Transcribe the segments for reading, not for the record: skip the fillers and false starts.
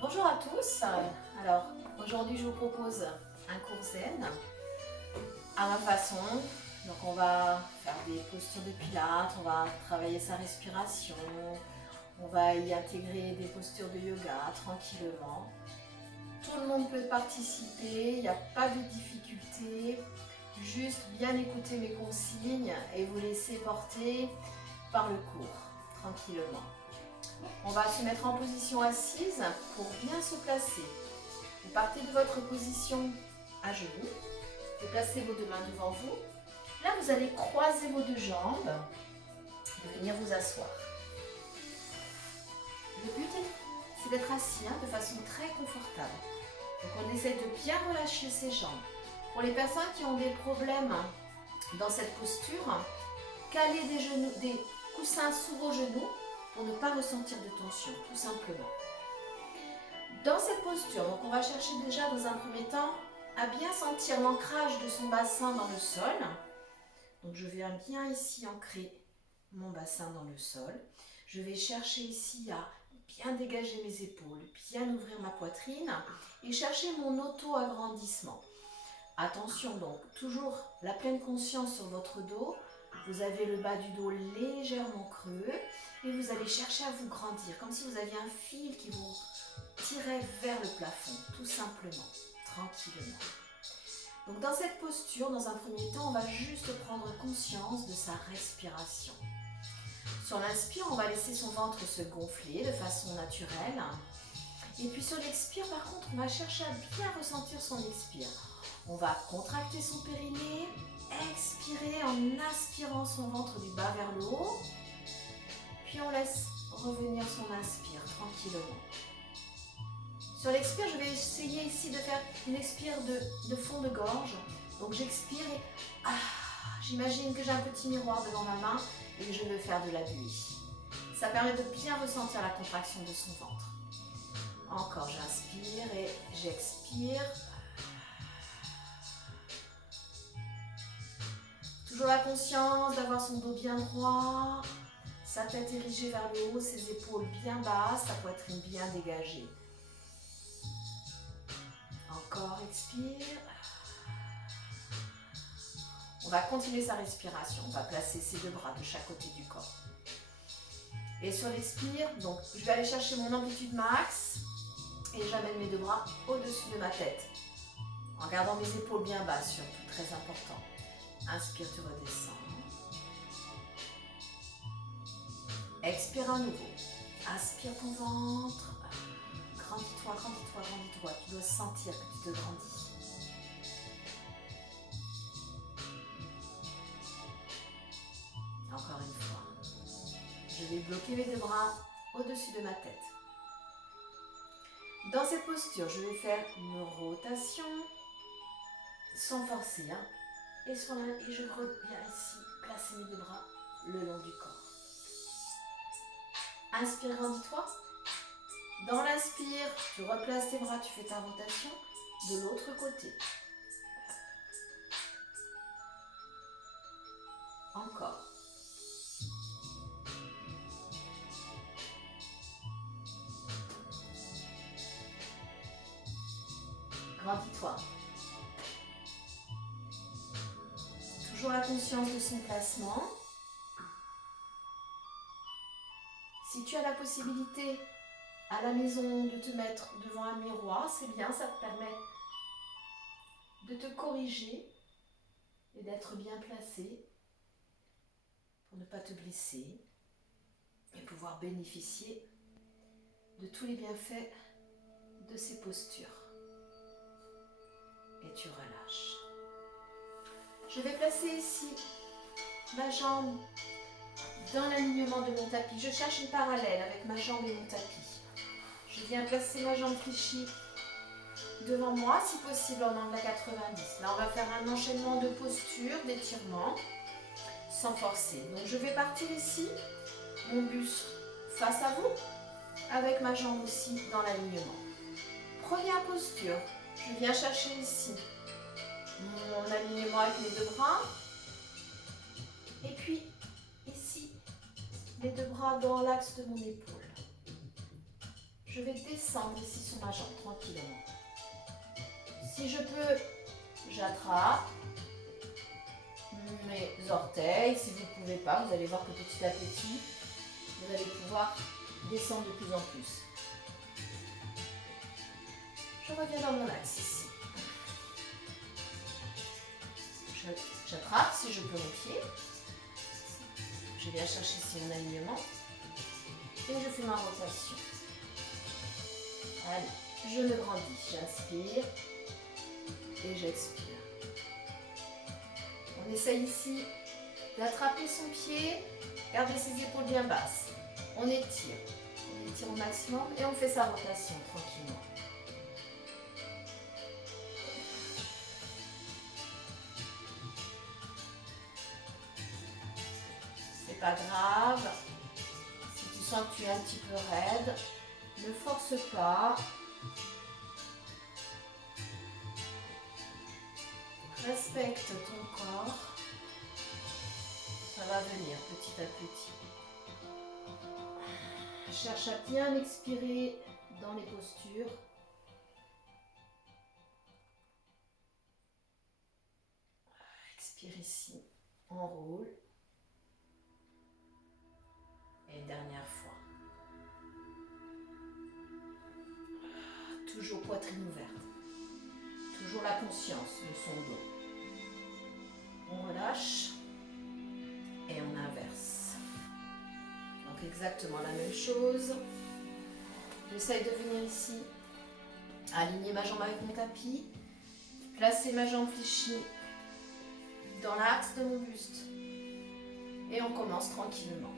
Bonjour à tous. Alors, aujourd'hui, je vous propose un cours zen à ma façon. Donc, on va faire des postures de pilates, on va travailler sa respiration, on va y intégrer des postures de yoga tranquillement. Tout le monde peut participer, il n'y a pas de difficulté. Juste bien écouter mes consignes et vous laisser porter par le cours, tranquillement. On va se mettre en position assise pour bien se placer. Vous partez de votre position à genoux. Vous placez vos deux mains devant vous. Là, vous allez croiser vos deux jambes et venir vous asseoir. Le but, c'est d'être assis de façon très confortable. Donc, on essaie de bien relâcher ses jambes. Pour les personnes qui ont des problèmes dans cette posture, caler des coussins sous vos genoux pour ne pas ressentir de tension, tout simplement. Dans cette posture, donc on va chercher déjà dans un premier temps à bien sentir l'ancrage de son bassin dans le sol. Donc je vais bien ici ancrer mon bassin dans le sol. Je vais chercher ici à bien dégager mes épaules, bien ouvrir ma poitrine et chercher mon auto-agrandissement. Attention donc, toujours la pleine conscience sur votre dos. Vous avez le bas du dos légèrement creux et vous allez chercher à vous grandir, comme si vous aviez un fil qui vous tirait vers le plafond, tout simplement, tranquillement. Donc dans cette posture, dans un premier temps, on va juste prendre conscience de sa respiration. Sur l'inspire, on va laisser son ventre se gonfler de façon naturelle. Et puis sur l'expire, par contre, on va chercher à bien ressentir son expire. On va contracter son périnée, expirer en aspirant son ventre du bas vers le haut. Puis on laisse revenir son inspire tranquillement. Sur l'expire, je vais essayer ici de faire une expire de fond de gorge. Donc j'expire et j'imagine que j'ai un petit miroir devant ma main et je veux faire de la buée. Ça permet de bien ressentir la contraction de son ventre. Encore, j'inspire et j'expire. Toujours la conscience d'avoir son dos bien droit, sa tête érigée vers le haut, ses épaules bien basses, sa poitrine bien dégagée. Encore, expire. On va continuer sa respiration. On va placer ses deux bras de chaque côté du corps. Et sur l'expire, donc je vais aller chercher mon amplitude max et j'amène mes deux bras au-dessus de ma tête. En gardant mes épaules bien basses, surtout, très important. Inspire, tu redescends. Expire à nouveau. Aspire ton ventre. Grandis-toi, grandis-toi, grandis-toi. Tu dois sentir que tu te grandis. Encore une fois. Je vais bloquer mes deux bras au-dessus de ma tête. Dans cette posture, je vais faire une rotation sans forcer. Et je reviens ici placer mes deux bras le long du corps. Inspire, grandis-toi. Dans l'inspire, tu replaces tes bras, tu fais ta rotation de l'autre côté. Encore. Grandis-toi. Toujours la conscience de son placement. Si tu as la possibilité à la maison de te mettre devant un miroir, c'est bien, ça te permet de te corriger et d'être bien placé pour ne pas te blesser et pouvoir bénéficier de tous les bienfaits de ces postures. Et tu relâches. Je vais placer ici ma jambe dans l'alignement de mon tapis. Je cherche une parallèle avec ma jambe et mon tapis. Je viens placer ma jambe fléchie devant moi, si possible en angle à 90. Là, on va faire un enchaînement de postures, d'étirements, sans forcer. Donc, je vais partir ici, mon buste face à vous, avec ma jambe aussi dans l'alignement. Première posture, je viens chercher ici mon alignement avec mes deux bras. Et puis, ici, les deux bras dans l'axe de mon épaule. je vais descendre ici sur ma jambe tranquillement. Si je peux, j'attrape mes orteils. Si vous ne pouvez pas, vous allez voir que petit à petit, vous allez pouvoir descendre de plus en plus. Je reviens dans mon axe ici. J'attrape si je peux mon pied. Je viens chercher ici mon alignement. Et je fais ma rotation. Allez, je me grandis. J'inspire et j'expire. On essaye ici d'attraper son pied, garder ses épaules bien basses. On étire au maximum et on fait sa rotation tranquillement. C'est pas grave. Si tu sens que tu es un petit peu raide, ne force pas. Respecte ton corps. Ça va venir petit à petit. Cherche à bien expirer dans les postures. Expire ici, enroule. Et dernière fois. Toujours poitrine ouverte. Toujours la conscience de son dos. On relâche et on inverse. Donc exactement la même chose. J'essaye de venir ici, aligner ma jambe avec mon tapis, placer ma jambe fléchie dans l'axe de mon buste. Et on commence tranquillement.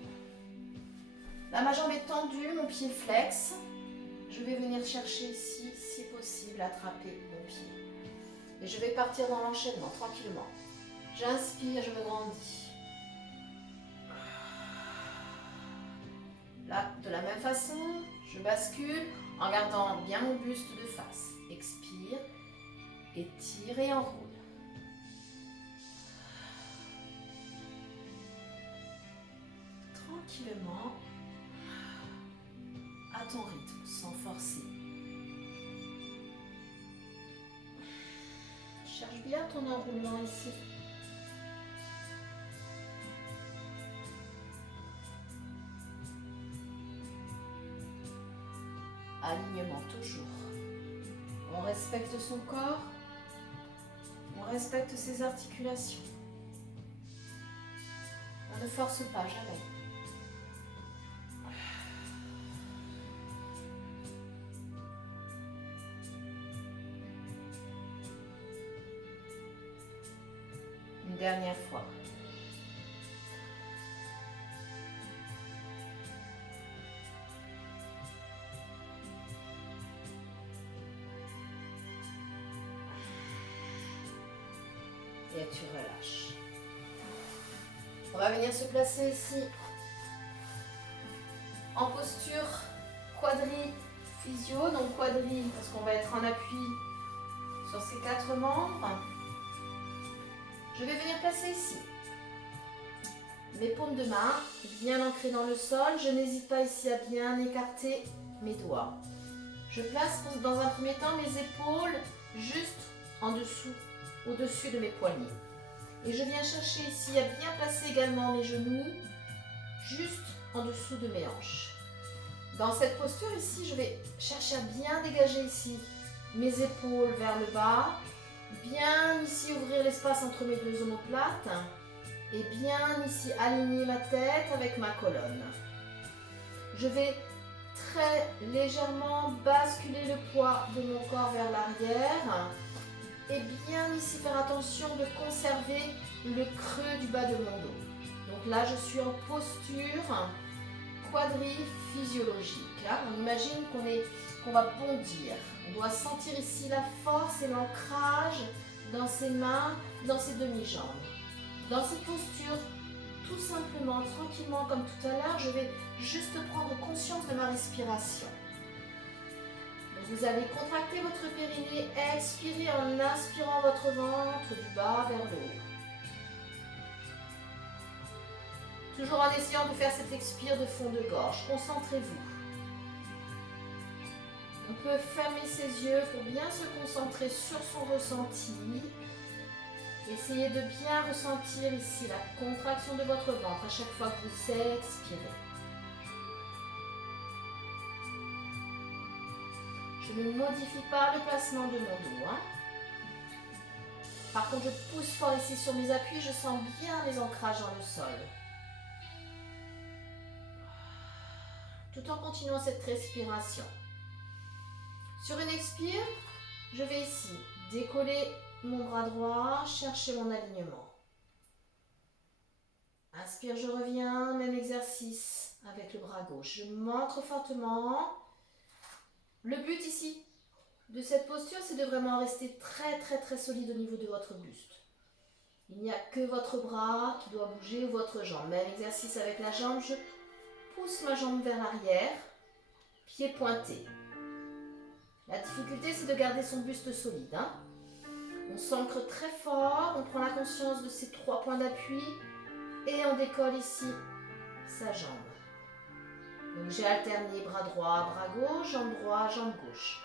Là, ma jambe est tendue, mon pied flex. Je vais venir chercher ici, si possible, attraper mon pied. Et je vais partir dans l'enchaînement, tranquillement. J'inspire, je me grandis. Là, de la même façon, je bascule en gardant bien mon buste de face. Expire, étire et enroule. Tranquillement, à ton rythme, sans forcer. Cherche bien ton enroulement ici. Alignement toujours. On respecte son corps. On respecte ses articulations. On ne force pas, jamais. Une dernière fois. Et tu relâches. On va venir se placer ici en posture quadri-physio. Donc quadri parce qu'on va être en appui sur ces 4 membres. Je vais venir placer ici mes paumes de main bien ancrées dans le sol. Je n'hésite pas ici à bien écarter mes doigts. Je place dans un premier temps mes épaules juste en dessous, au-dessus de mes poignets. Et je viens chercher ici à bien placer également mes genoux juste en dessous de mes hanches. Dans cette posture ici, je vais chercher à bien dégager ici mes épaules vers le bas. Bien ici ouvrir l'espace entre mes 2 omoplates et bien ici aligner ma tête avec ma colonne. Je vais très légèrement basculer le poids de mon corps vers l'arrière et bien ici faire attention de conserver le creux du bas de mon dos. Donc là je suis en posture quadri-physiologique. Là, on imagine qu'on va bondir. On doit sentir ici la force et l'ancrage dans ses mains, dans ses demi-jambes. Dans cette posture, tout simplement, tranquillement comme tout à l'heure, je vais juste prendre conscience de ma respiration. Donc vous allez contracter votre périnée, expirer en inspirant votre ventre du bas vers le haut. Toujours en essayant de faire cet expire de fond de gorge. Concentrez-vous. On peut fermer ses yeux pour bien se concentrer sur son ressenti. Essayez de bien ressentir ici la contraction de votre ventre à chaque fois que vous expirez. Je ne modifie pas le placement de mon dos. Par contre, je pousse fort ici sur mes appuis, je sens bien les ancrages dans le sol. Tout en continuant cette respiration. Sur une expire, je vais ici décoller mon bras droit, chercher mon alignement. Inspire, je reviens, même exercice avec le bras gauche. Je m'ancre fortement. Le but ici de cette posture, c'est de vraiment rester très solide au niveau de votre buste. Il n'y a que votre bras qui doit bouger ou votre jambe. Même exercice avec la jambe, je pousse ma jambe vers l'arrière, pied pointé. La difficulté, c'est de garder son buste solide. On s'ancre très fort, on prend la conscience de ces 3 points d'appui et on décolle ici sa jambe. Donc j'ai alterné bras droit, bras gauche, jambe droite, jambe gauche.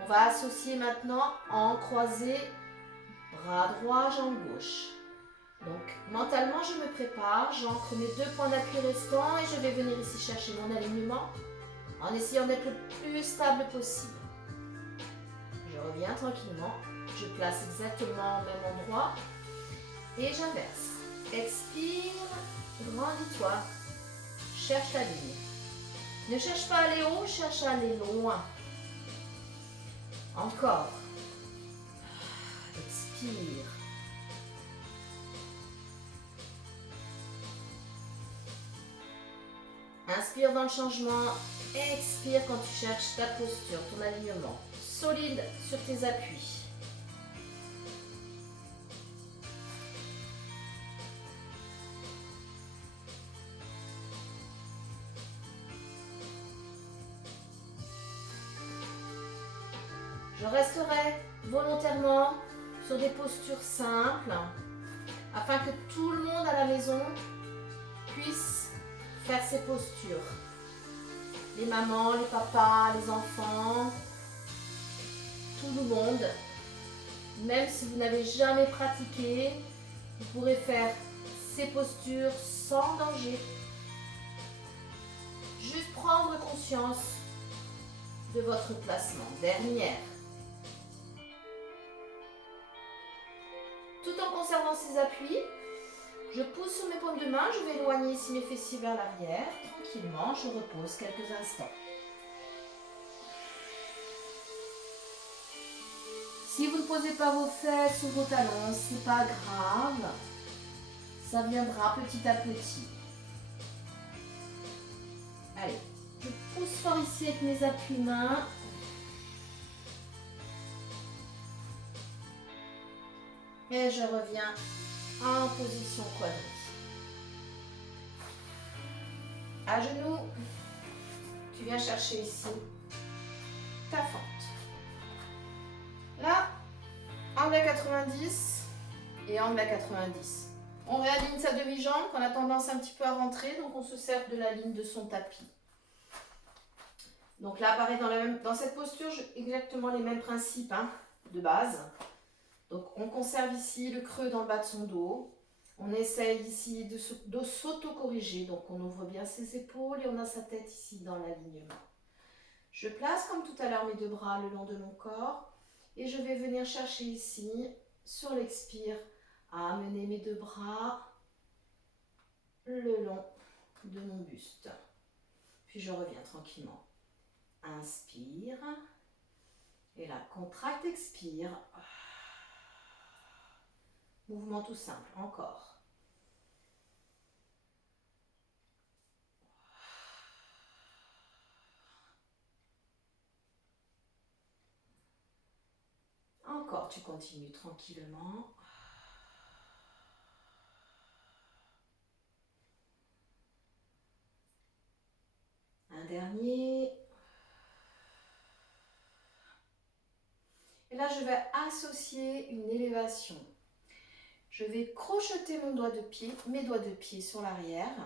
On va associer maintenant en croisé, bras droit, jambe gauche. Donc mentalement je me prépare, j'ancre mes 2 points d'appui restants et je vais venir ici chercher mon alignement en essayant d'être le plus stable possible. Je reviens tranquillement, je place exactement au même endroit et j'inverse. Expire, grandis-toi, cherche la ligne. Ne cherche pas à aller haut, cherche à aller loin. Encore. Expire. Inspire dans le changement, expire quand tu cherches ta posture, ton alignement. Solide sur tes appuis. Je resterai volontairement sur des postures simples afin que tout le monde à la maison puisse faire ces postures. Les mamans, les papas, les enfants, tout le monde. Même si vous n'avez jamais pratiqué, vous pourrez faire ces postures sans danger. Juste prendre conscience de votre placement. Dernière. Tout en conservant ces appuis, je pousse sur mes paumes de main, je vais éloigner ici mes fessiers vers l'arrière. Tranquillement, je repose quelques instants. Si vous ne posez pas vos fesses ou vos talons, c'est pas grave. Ça viendra petit à petit. Allez, je pousse fort ici avec mes appuis mains. Et je reviens en position quadrille. À genoux, tu viens chercher ici ta fente. Là, angle à 90 et angle à 90. On réaligne sa demi-jambe qu'on a tendance un petit peu à rentrer, donc on se sert de la ligne de son tapis. Donc là, pareil, dans cette posture, exactement les mêmes principes de base. Donc on conserve ici le creux dans le bas de son dos. On essaye ici de s'auto-corriger. Donc on ouvre bien ses épaules et on a sa tête ici dans l'alignement. Je place comme tout à l'heure mes 2 bras le long de mon corps. Et je vais venir chercher ici, sur l'expire, à amener mes 2 bras le long de mon buste. Puis je reviens tranquillement. Inspire. Et là, contracte, expire. Mouvement tout simple, encore. Encore, tu continues tranquillement. Un dernier. Et là, je vais associer une élévation. Je vais crocheter mes doigts de pied sur l'arrière.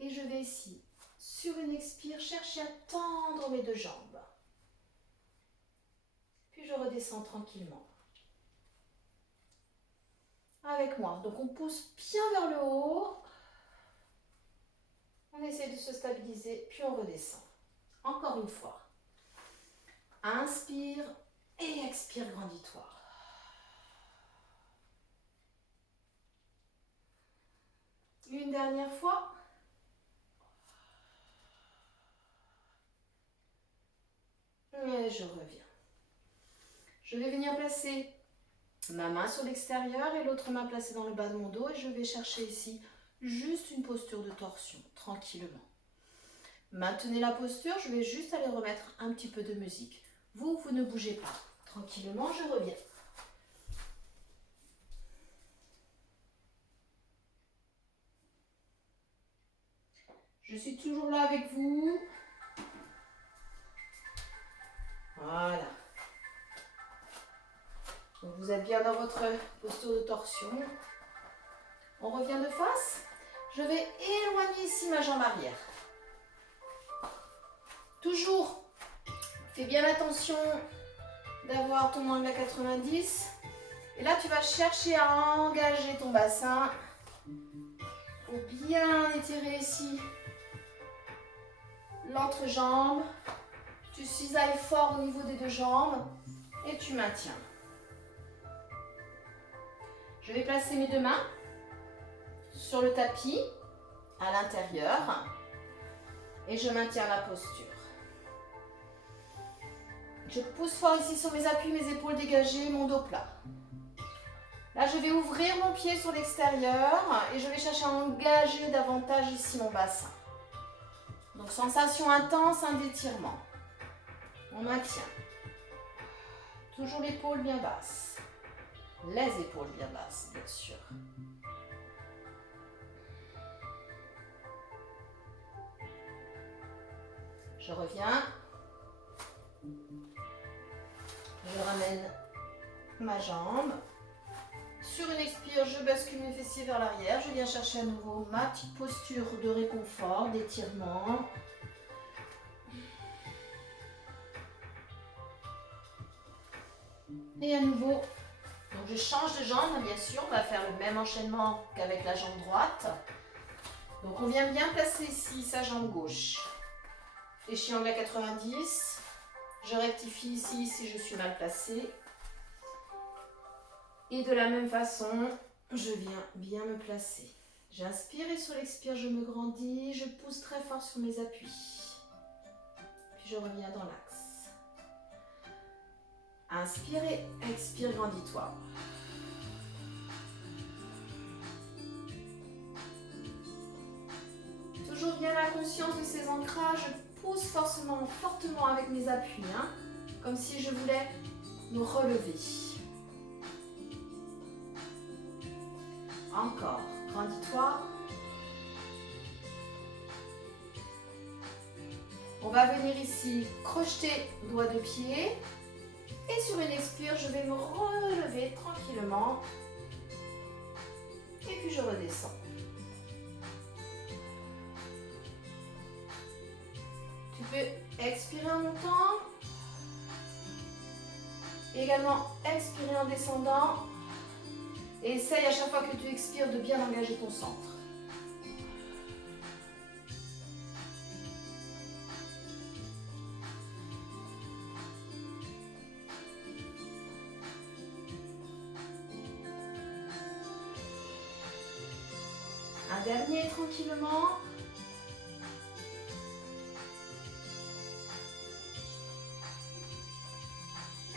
Et je vais ici, sur une expire, chercher à tendre mes 2 jambes. je redescends tranquillement. Avec moi. Donc on pousse bien vers le haut. On essaie de se stabiliser, puis on redescend. Encore une fois. Inspire et expire granditoire. Une dernière fois. Et je reviens. Je vais venir placer ma main sur l'extérieur et l'autre main placée dans le bas de mon dos et je vais chercher ici juste une posture de torsion, tranquillement. Maintenez la posture, je vais juste aller remettre un petit peu de musique. Vous ne bougez pas. Tranquillement, je reviens. Je suis toujours là avec vous. Voilà. Donc vous êtes bien dans votre posture de torsion. On revient de face. Je vais éloigner ici ma jambe arrière. Toujours, fais bien attention d'avoir ton angle à 90. Et là, tu vas chercher à engager ton bassin. Pour bien étirer ici l'entrejambe. Tu cisailles fort au niveau des deux jambes et tu maintiens. Je vais placer mes deux mains sur le tapis à l'intérieur et je maintiens la posture. Je pousse fort ici sur mes appuis, mes épaules dégagées, mon dos plat. Là, je vais ouvrir mon pied sur l'extérieur et je vais chercher à engager davantage ici mon bassin. Donc, sensation intense, un d'étirement. On maintient. Toujours l'épaule bien basse. Les épaules bien basses, bien sûr. Je reviens. Je ramène ma jambe. Sur une expire, je bascule mes fessiers vers l'arrière. Je viens chercher à nouveau ma petite posture de réconfort, d'étirement. Et à nouveau, donc je change de jambe, bien sûr. On va faire le même enchaînement qu'avec la jambe droite. Donc on vient bien placer ici sa jambe gauche. Fléchis angle à 90. Je rectifie ici si je suis mal placée. Et de la même façon, je viens bien me placer. J'inspire et sur l'expire, je me grandis. Je pousse très fort sur mes appuis. Puis je reviens dans l'axe. Inspire et expire grandis-toi. Toujours bien la conscience de ces ancrages. Je pousse fortement avec mes appuis. Comme si je voulais me relever. Encore, grandis-toi. On va venir ici crocheter doigts de pied. Et sur une expire, je vais me relever tranquillement. Et puis je redescends. Tu peux expirer en montant. Également expirer en descendant. Et essaye à chaque fois que tu expires de bien engager ton centre. Un dernier tranquillement.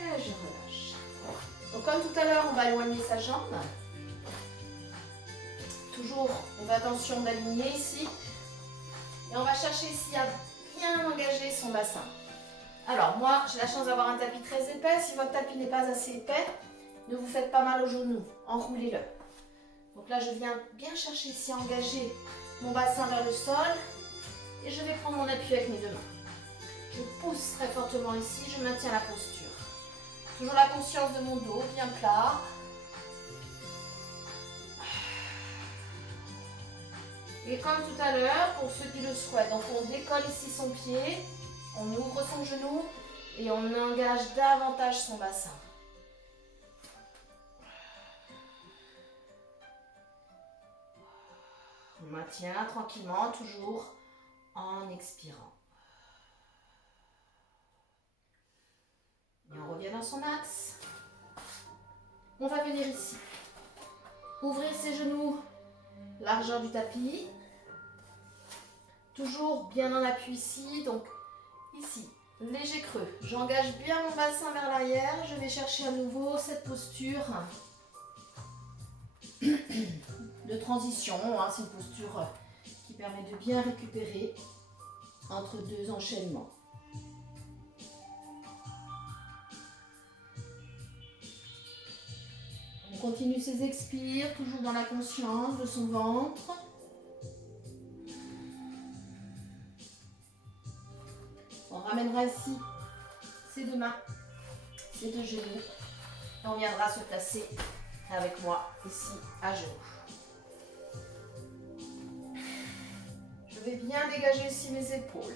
Et je relâche. Donc comme tout à l'heure, on va éloigner sa jambe. Toujours, on fait attention d'aligner ici. Et on va chercher ici à bien engager son bassin. Alors moi, j'ai la chance d'avoir un tapis très épais. Si votre tapis n'est pas assez épais, ne vous faites pas mal aux genoux. Enroulez-le. Donc là, je viens bien chercher ici à engager mon bassin vers le sol. Et je vais prendre mon appui avec mes deux mains. Je pousse très fortement ici, je maintiens la posture. Toujours la conscience de mon dos, bien plat. Et comme tout à l'heure, pour ceux qui le souhaitent, donc on décolle ici son pied, on ouvre son genou Et on engage davantage son bassin. On maintient tranquillement, toujours en expirant. Et on revient dans son axe. On va venir ici. Ouvrir ses genoux, largeur du tapis. Toujours bien en appui ici, donc ici, léger creux. J'engage bien mon bassin vers l'arrière. Je vais chercher à nouveau cette posture de transition. C'est une posture qui permet de bien récupérer entre deux enchaînements. On continue ses expires, toujours dans la conscience de son ventre. On ramènera ici ses deux mains, ses deux genoux. Et on viendra se placer avec moi ici à genoux. Je vais bien dégager ici mes épaules.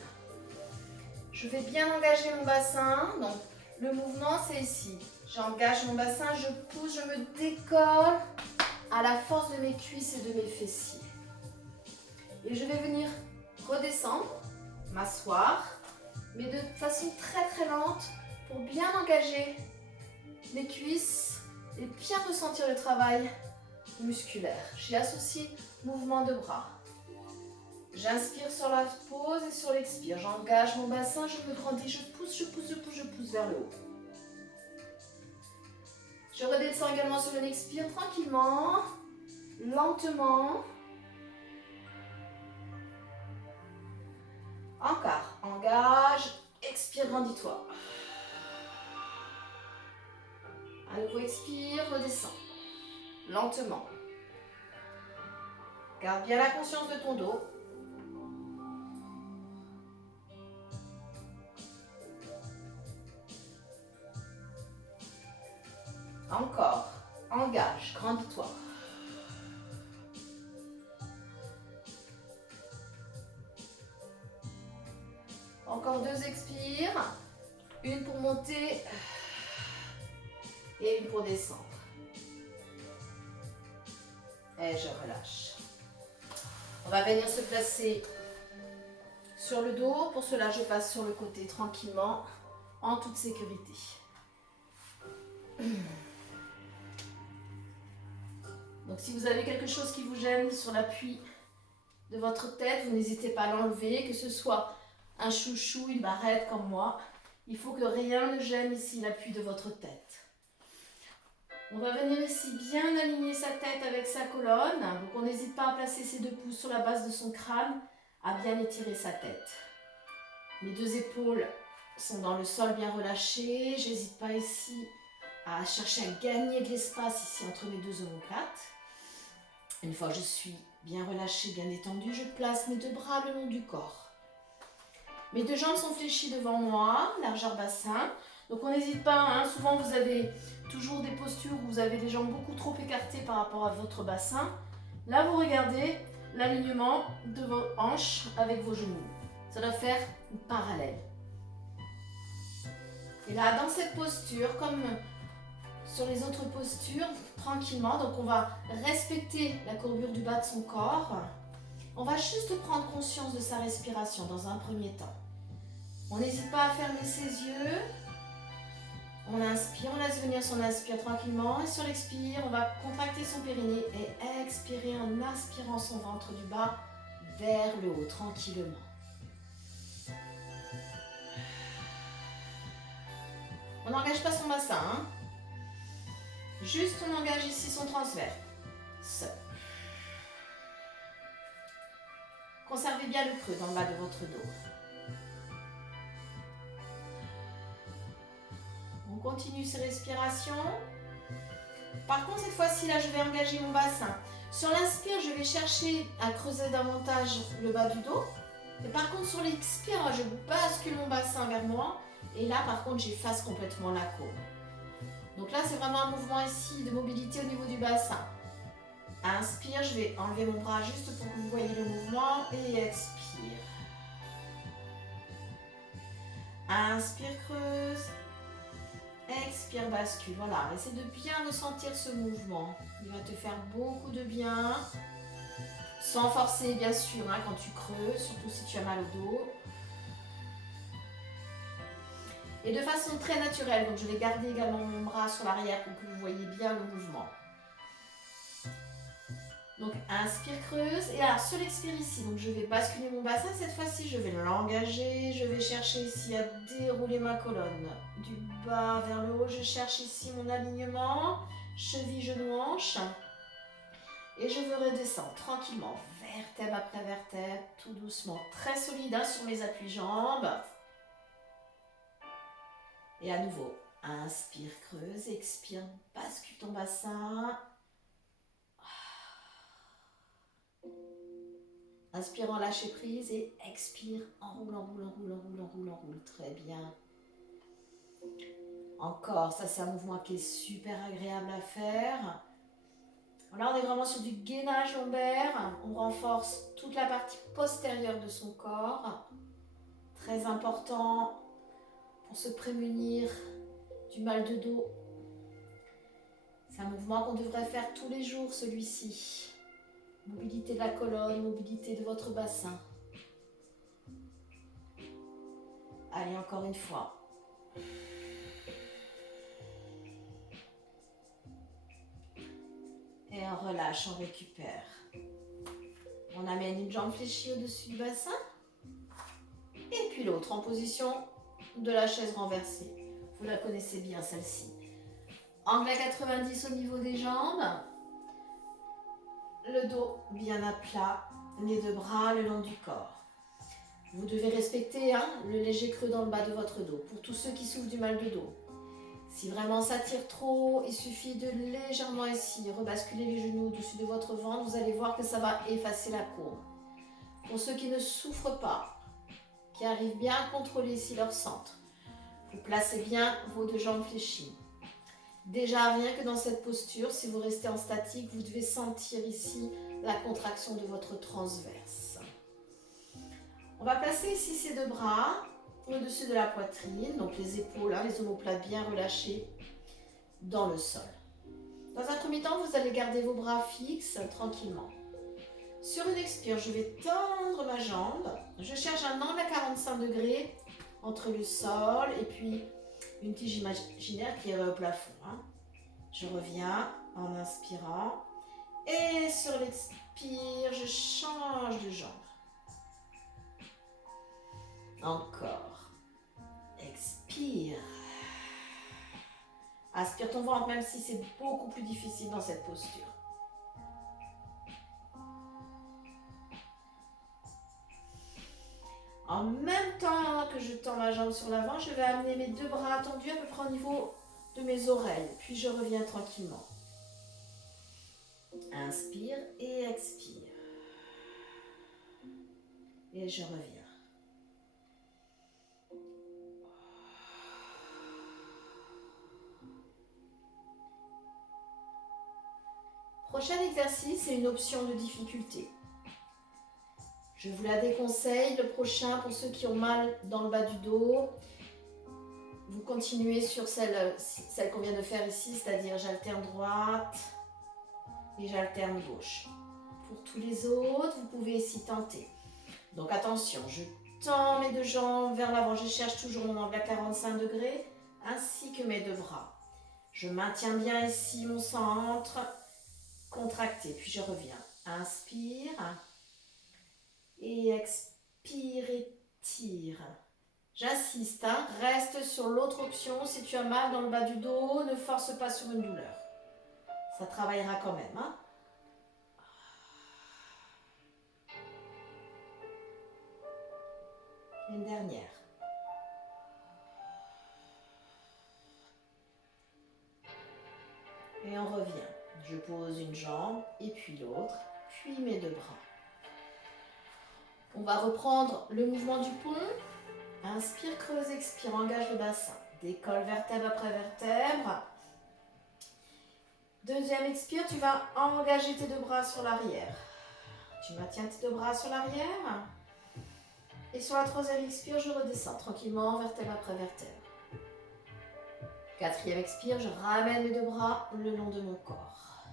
Je vais bien engager mon bassin. Donc le mouvement c'est ici. J'engage mon bassin, je pousse, je me décolle à la force de mes cuisses et de mes fessiers. Et je vais venir redescendre, m'asseoir, mais de façon très très lente pour bien engager mes cuisses et bien ressentir le travail musculaire. J'y associe mouvement de bras. J'inspire sur la pause et sur l'expire. J'engage mon bassin, je me grandis, je pousse, je pousse, je pousse, je pousse vers le haut. Je redescends également sur l'expire tranquillement, lentement. Encore, engage, expire, grandis-toi. À nouveau, expire, redescends, lentement. Garde bien la conscience de ton dos. Encore, engage, grandis-toi. Encore deux expires. Une pour monter et une pour descendre. Et je relâche. On va venir se placer sur le dos. Pour cela, je passe sur le côté tranquillement, en toute sécurité. Donc si vous avez quelque chose qui vous gêne sur l'appui de votre tête, vous n'hésitez pas à l'enlever, que ce soit un chouchou, une barrette comme moi. Il faut que rien ne gêne ici l'appui de votre tête. On va venir ici bien aligner sa tête avec sa colonne. Donc on n'hésite pas à placer ses deux pouces sur la base de son crâne, à bien étirer sa tête. Mes deux épaules sont dans le sol bien relâchées. J'hésite pas ici à chercher à gagner de l'espace ici entre mes deux omoplates. Une fois que je suis bien relâchée, bien détendue, je place mes deux bras le long du corps. Mes deux jambes sont fléchies devant moi, largeur bassin. Donc on n'hésite pas, souvent vous avez toujours des postures où vous avez les jambes beaucoup trop écartées par rapport à votre bassin. Là vous regardez l'alignement de vos hanches avec vos genoux. Ça doit faire une parallèle. Et là dans cette posture, comme sur les autres postures, tranquillement, donc on va respecter la courbure du bas de son corps. On va juste prendre conscience de sa respiration dans un premier temps. On n'hésite pas à fermer ses yeux. On inspire, on laisse venir son inspire tranquillement. Et sur l'expire, on va contracter son périnée et expirer en aspirant son ventre du bas vers le haut, tranquillement. On n'engage pas son bassin. Juste on engage ici son transverse. Conservez bien le creux dans le bas de votre dos. On continue ces respirations. Par contre, cette fois-ci, là, je vais engager mon bassin. Sur l'inspire, je vais chercher à creuser davantage le bas du dos. Et par contre, sur l'expire, je bascule mon bassin vers moi. Et là, par contre, j'efface complètement la côte. Donc là, c'est vraiment un mouvement ici de mobilité au niveau du bassin. Inspire, je vais enlever mon bras juste pour que vous voyez le mouvement. Et expire. Inspire, creuse. expire, bascule. Voilà, essaie de bien ressentir ce mouvement. Il va te faire beaucoup de bien. Sans forcer, bien sûr, hein, quand tu creuses, surtout si tu as mal au dos. Et de façon très naturelle, donc je vais garder également mon bras sur l'arrière pour que vous voyez bien le mouvement. Donc inspire, creuse, et alors sur l'expire ici, donc je vais basculer mon bassin, cette fois-ci je vais l'engager, je vais chercher ici à dérouler ma colonne. Du bas vers le haut, je cherche ici mon alignement, cheville, genou, hanche. Et je veux redescendre tranquillement, vertèbre après vertèbre, tout doucement, très solide hein, sur mes appuis-jambes. Et à nouveau, inspire, creuse, expire, bascule ton bassin. Inspire en lâcher prise et expire, enroule, enroule, enroule, enroule, enroule, enroule. Très bien. Encore, ça c'est un mouvement qui est super agréable à faire. Là on est vraiment sur du gainage lombaire. On renforce toute la partie postérieure de son corps. Très important pour se prémunir du mal de dos. C'est un mouvement qu'on devrait faire tous les jours celui-ci. Mobilité de la colonne, mobilité de votre bassin. Allez, encore une fois. Et on relâche, on récupère. On amène une jambe fléchie au-dessus du bassin. Et puis l'autre en position de la chaise renversée. Vous la connaissez bien celle-ci. Angle à 90 au niveau des jambes. Le dos bien à plat. Les deux bras le long du corps. Vous devez respecter le léger creux dans le bas de votre dos. Pour tous ceux qui souffrent du mal de dos. Si vraiment ça tire trop, il suffit de légèrement ici rebasculer les genoux au-dessus de votre ventre. Vous allez voir que ça va effacer la courbe. Pour ceux qui ne souffrent pas, qui arrivent bien à contrôler ici leur centre, vous placez bien vos deux jambes fléchies. Déjà, rien que dans cette posture, si vous restez en statique, vous devez sentir ici la contraction de votre transverse. On va placer ici ces deux bras au-dessus de la poitrine, donc les épaules, les omoplates bien relâchées dans le sol. Dans un premier temps, vous allez garder vos bras fixes tranquillement. Sur une expire, je vais tendre ma jambe. Je cherche un angle à 45 degrés entre le sol et puis une tige imaginaire qui est au plafond. Je reviens en inspirant. Et sur l'expire, je change de jambe. Encore. Expire. Aspire ton ventre, même si c'est beaucoup plus difficile dans cette posture. En même temps que je tends ma jambe sur l'avant, je vais amener mes deux bras tendus à peu près au niveau de mes oreilles. Puis je reviens tranquillement. Inspire et expire. Et je reviens. Prochain exercice, c'est une option de difficulté. Je vous la déconseille. Le prochain, pour ceux qui ont mal dans le bas du dos, vous continuez sur celle qu'on vient de faire ici, c'est-à-dire j'alterne droite et j'alterne gauche. Pour tous les autres, vous pouvez ici tenter. Donc attention, je tends mes deux jambes vers l'avant, je cherche toujours mon angle à 45 degrés, ainsi que mes deux bras. Je maintiens bien ici mon centre, contracté, puis je reviens. Inspire. Et expire, étire. J'insiste, reste sur l'autre option. Si tu as mal dans le bas du dos, ne force pas sur une douleur. Ça travaillera quand même. Une dernière. Et on revient. Je pose une jambe et puis l'autre, puis mes deux bras. On va reprendre le mouvement du pont. Inspire, creuse, expire, engage le bassin. Décolle vertèbre après vertèbre. Deuxième expire, tu vas engager tes deux bras sur l'arrière. Tu maintiens tes deux bras sur l'arrière. Et sur la troisième expire, je redescends tranquillement, vertèbre après vertèbre. 4e expire, je ramène mes 2 bras le long de mon corps.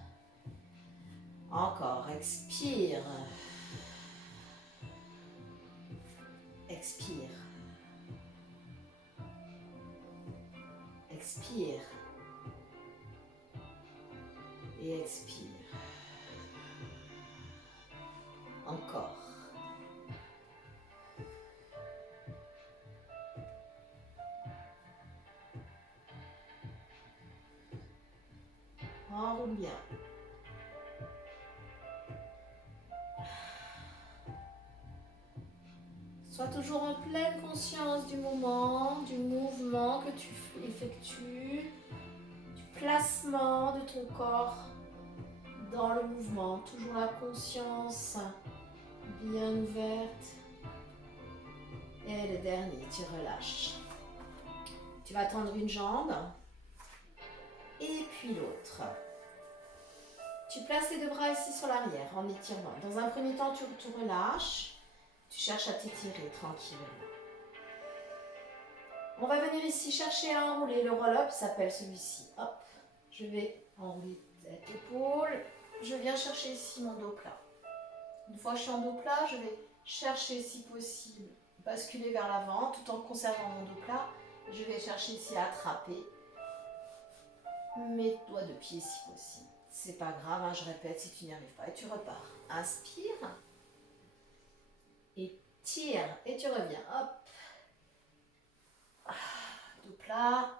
Encore, expire. Expire. Expire. Et expire. Encore. Enroule bien. Sois toujours en pleine conscience du moment, du mouvement que tu effectues, du placement de ton corps dans le mouvement. Toujours la conscience bien ouverte. Et le dernier, tu relâches. Tu vas tendre une jambe et puis l'autre. Tu places tes 2 bras ici sur l'arrière en étirant. Dans un premier temps, tu te relâches. Tu cherches à t'étirer tranquillement. On va venir ici chercher à enrouler. Le roll-up s'appelle celui-ci. Hop, je vais enrouler cette épaule. Je viens chercher ici mon dos plat. Une fois que je suis en dos plat, je vais chercher si possible, basculer vers l'avant tout en conservant mon dos plat. Je vais chercher ici à attraper mes doigts de pied si possible. C'est pas grave, hein, je répète si tu n'y arrives pas. Et tu repars. Inspire. Et tire. Et tu reviens. Hop. Dos plat.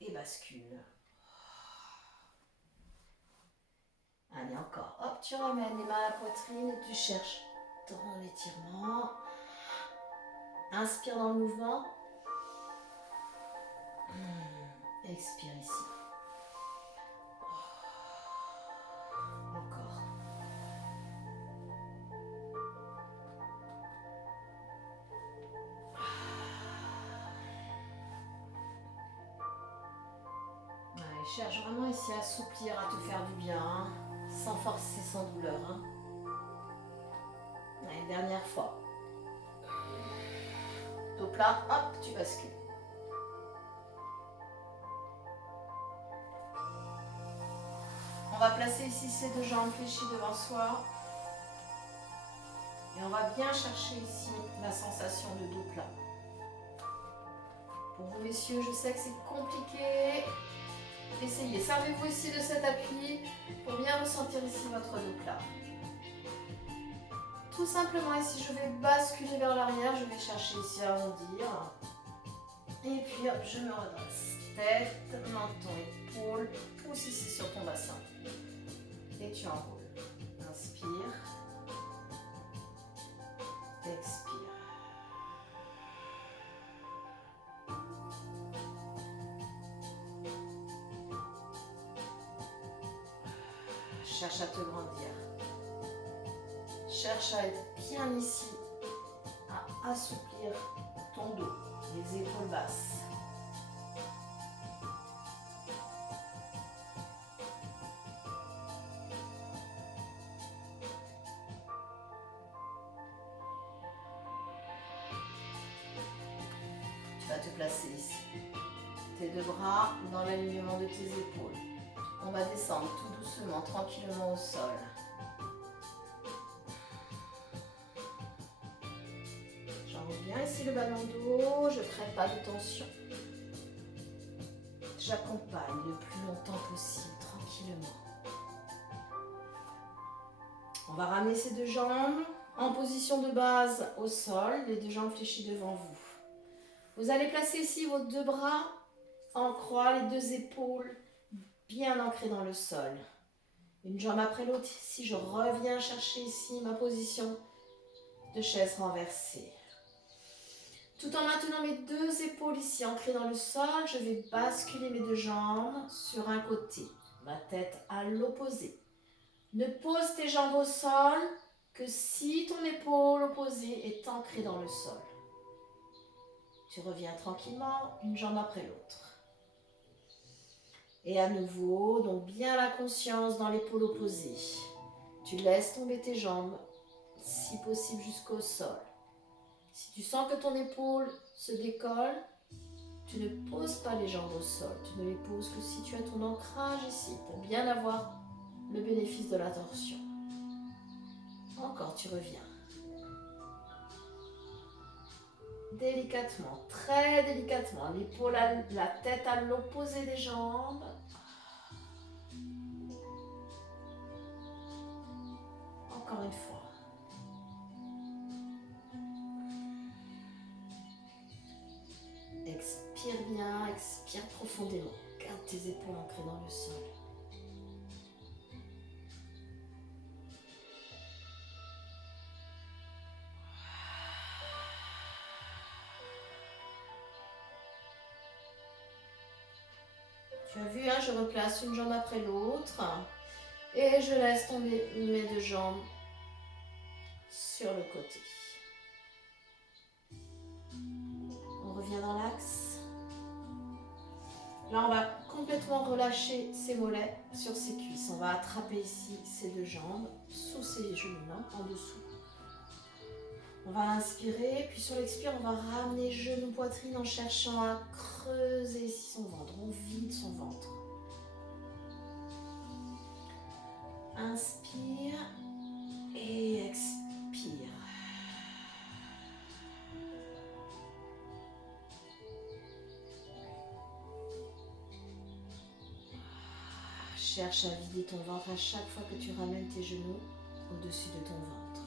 Et bascule. Allez, encore. Hop, tu ramènes les mains à la poitrine et tu cherches ton étirement. Inspire dans le mouvement. Expire ici. Encore. Allez, cherche vraiment ici à assouplir, à te faire du bien, hein, sans forcer, sans douleur. Hein. Allez, dernière fois. Dos plat, hop, tu bascules. On va placer ici ces 2 jambes fléchies devant soi. Et on va bien chercher ici la sensation de dos plat. Pour vous messieurs, je sais que c'est compliqué. Essayez. Servez-vous ici de cet appui pour bien ressentir ici votre dos plat. Tout simplement ici, je vais basculer vers l'arrière. Je vais chercher ici à arrondir. Et puis hop, je me redresse. Tête, menton, épaule. Pousse ici sur ton bassin. Et tu enroules. Inspire. Expire. Cherche à te grandir. Cherche à être bien ici, à assouplir ton dos, les épaules basses. Tu vas te placer ici. Tes 2 bras dans l'alignement de tes épaules. On va descendre tout doucement, tranquillement au sol. J'enroule bien ici le ballon d'eau, je ne crée pas de tension. J'accompagne le plus longtemps possible, tranquillement. On va ramener ces 2 jambes en position de base au sol, les 2 jambes fléchies devant vous. Vous allez placer ici vos 2 bras en croix, les 2 épaules bien ancrées dans le sol. Une jambe après l'autre ici, je reviens chercher ici ma position de chaise renversée. Tout en maintenant mes 2 épaules ici ancrées dans le sol, je vais basculer mes 2 jambes sur un côté, ma tête à l'opposé. Ne pose tes jambes au sol que si ton épaule opposée est ancrée dans le sol. Tu reviens tranquillement, une jambe après l'autre. Et à nouveau, donc bien la conscience dans l'épaule opposée. Tu laisses tomber tes jambes, si possible jusqu'au sol. Si tu sens que ton épaule se décolle, Tu ne poses pas les jambes au sol, tu ne les poses que si tu as ton ancrage ici pour bien avoir le bénéfice de la torsion. Encore, tu reviens. Délicatement, très délicatement, l'épaule, la tête à l'opposé des jambes. Encore une fois. Expire bien, expire profondément. Garde tes épaules ancrées dans le sol. Tu as vu, hein, je replace une jambe après l'autre et je laisse tomber mes deux jambes sur le côté. On revient dans l'axe. Là, on va complètement relâcher ses mollets sur ses cuisses. On va attraper ici ses deux jambes sous ses genoux, hein, en dessous. On va inspirer, puis sur l'expire, on va ramener genou, poitrine en cherchant à creuser ici son ventre. On vide son ventre. Inspire et expire. Cherche à vider ton ventre à chaque fois que tu ramènes tes genoux au-dessus de ton ventre.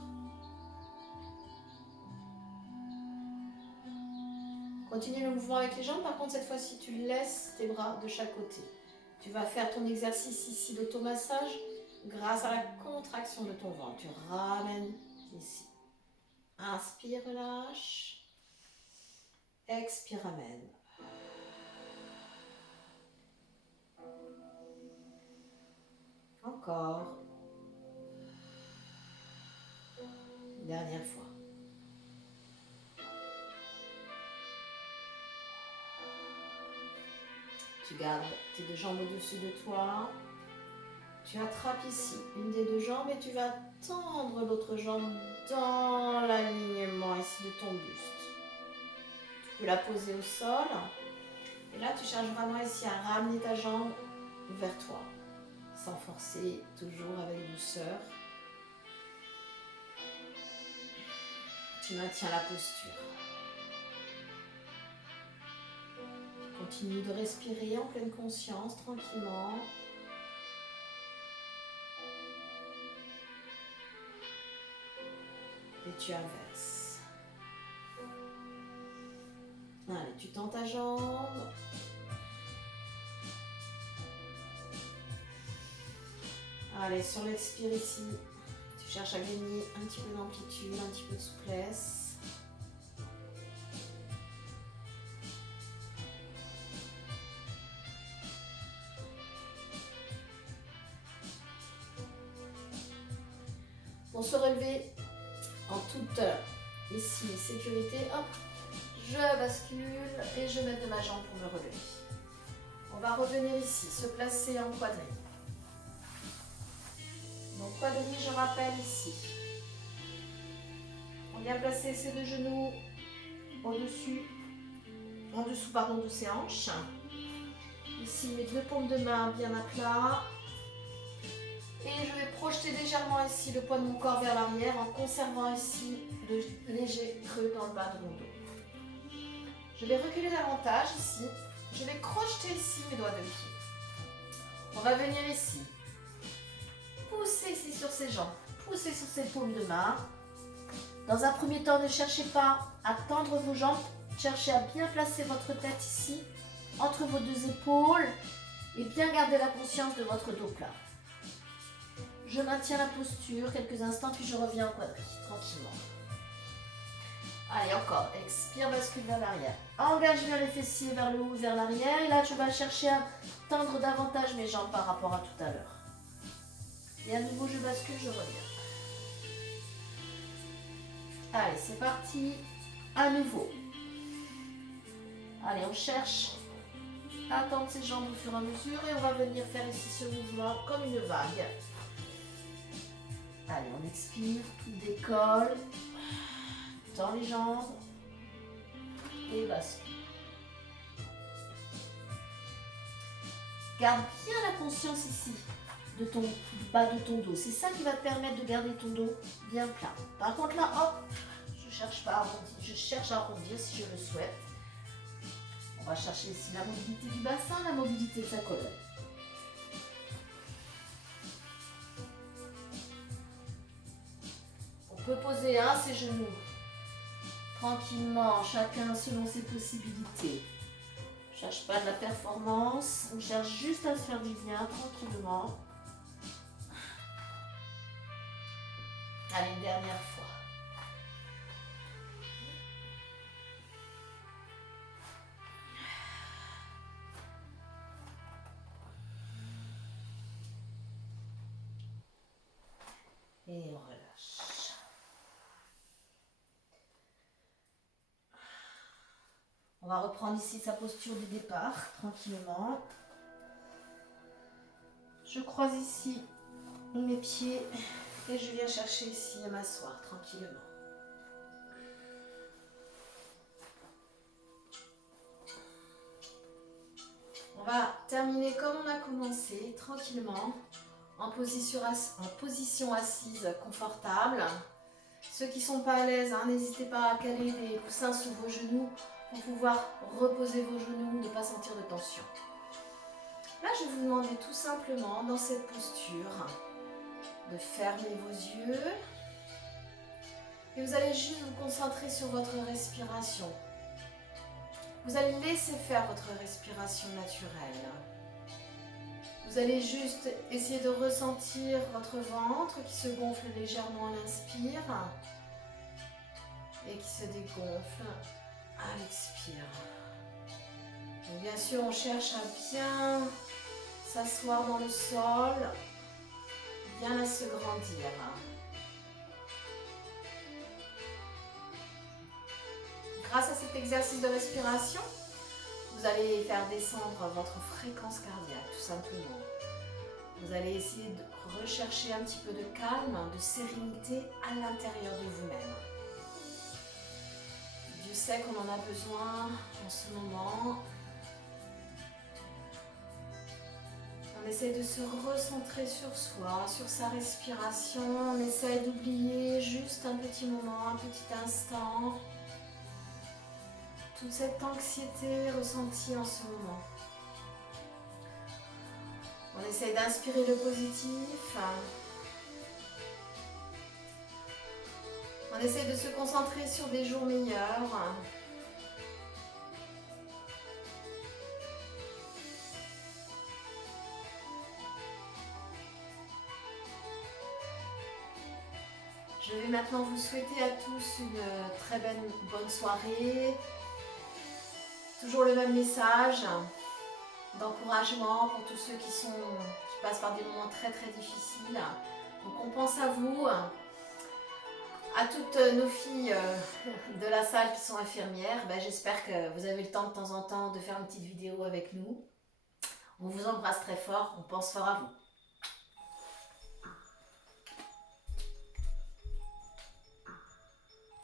Continue le mouvement avec les jambes. Par contre, cette fois-ci, tu laisses tes bras de chaque côté. Tu vas faire ton exercice ici d'automassage grâce à la contraction de ton ventre. Tu ramènes ici. Inspire, relâche. Expire, ramène. Encore. Dernière fois. Tu gardes tes deux jambes au-dessus de toi. Tu attrapes ici une des deux jambes et tu vas tendre l'autre jambe dans l'alignement ici de ton buste. Tu peux la poser au sol. Et là, tu cherches vraiment ici à ramener ta jambe vers toi. Sans forcer, toujours avec douceur. Tu maintiens la posture. Continue de respirer en pleine conscience, tranquillement. Et tu inverses. Allez, tu tends ta jambe. Allez, sur l'expire ici, tu cherches à gagner un petit peu d'amplitude, un petit peu de souplesse. Pour se relever en toute ici sécurité, hop, je bascule et je mets de ma jambe pour me relever. On va revenir ici, se placer en quadrille. Donc quadrille, je rappelle ici. On vient placer ses deux genoux au-dessus, en dessous pardon, de ses hanches. Ici, mes deux paumes de main bien à plat. Et je vais projeter légèrement ici le poids de mon corps vers l'arrière en conservant ici le léger creux dans le bas de mon dos. Je vais reculer davantage ici. Je vais crocheter ici mes doigts de pied. On va venir ici. Pousser ici sur ses jambes. Pousser sur ses paumes de main. Dans un premier temps, ne cherchez pas à tendre vos jambes. Cherchez à bien placer votre tête ici, entre vos deux épaules. Et bien garder la conscience de votre dos plat. Je maintiens la posture quelques instants, puis je reviens en quadrille, tranquillement. Allez, encore. Expire, bascule vers l'arrière. Engage bien les fessiers vers le haut, vers l'arrière. Et là, je vais chercher à tendre davantage mes jambes par rapport à tout à l'heure. Et à nouveau, je bascule, je reviens. Allez, c'est parti. À nouveau. Allez, on cherche à tendre ses jambes au fur et à mesure. Et on va venir faire ici ce mouvement comme une vague. Allez, on expire, tout décolle, tend les jambes et bascule. Garde bien la conscience ici, du bas de ton dos. C'est ça qui va te permettre de garder ton dos bien plat. Par contre là, hop, je cherche pas à arrondir, je cherche à arrondir si je le souhaite. On va chercher ici la mobilité du bassin, la mobilité de sa colonne. On peut poser ses genoux tranquillement, chacun selon ses possibilités. On ne cherche pas de la performance, on cherche juste à se faire du bien tranquillement. Allez, une dernière fois. Et on relâche. On va reprendre ici sa posture du départ, tranquillement. Je croise ici mes pieds et je viens chercher ici à m'asseoir tranquillement. On va terminer comme on a commencé, tranquillement, en position assise confortable. Ceux qui ne sont pas à l'aise, n'hésitez pas à caler des coussins sous vos genoux pour pouvoir reposer vos genoux, ne pas sentir de tension. Là, je vais vous demander tout simplement, dans cette posture, de fermer vos yeux. Et vous allez juste vous concentrer sur votre respiration. Vous allez laisser faire votre respiration naturelle. Vous allez juste essayer de ressentir votre ventre qui se gonfle légèrement à l'inspire et qui se dégonfle à l'expire. Donc bien sûr, on cherche à bien s'asseoir dans le sol, bien à se grandir. Grâce à cet exercice de respiration, vous allez faire descendre votre fréquence cardiaque, tout simplement. Vous allez essayer de rechercher un petit peu de calme, de sérénité à l'intérieur de vous-même. Dieu sait qu'on en a besoin en ce moment. On essaie de se recentrer sur soi, sur sa respiration. On essaie d'oublier juste un petit moment, un petit instant. Toute cette anxiété ressentie en ce moment. On essaie d'inspirer le positif. On essaie de se concentrer sur des jours meilleurs. Je vais maintenant vous souhaiter à tous une très bonne soirée. Toujours le même message d'encouragement pour tous ceux qui passent par des moments très très difficiles. Donc on pense à vous, à toutes nos filles de la salle qui sont infirmières. J'espère que vous avez le temps de temps en temps de faire une petite vidéo avec nous. On vous embrasse très fort, on pense fort à vous.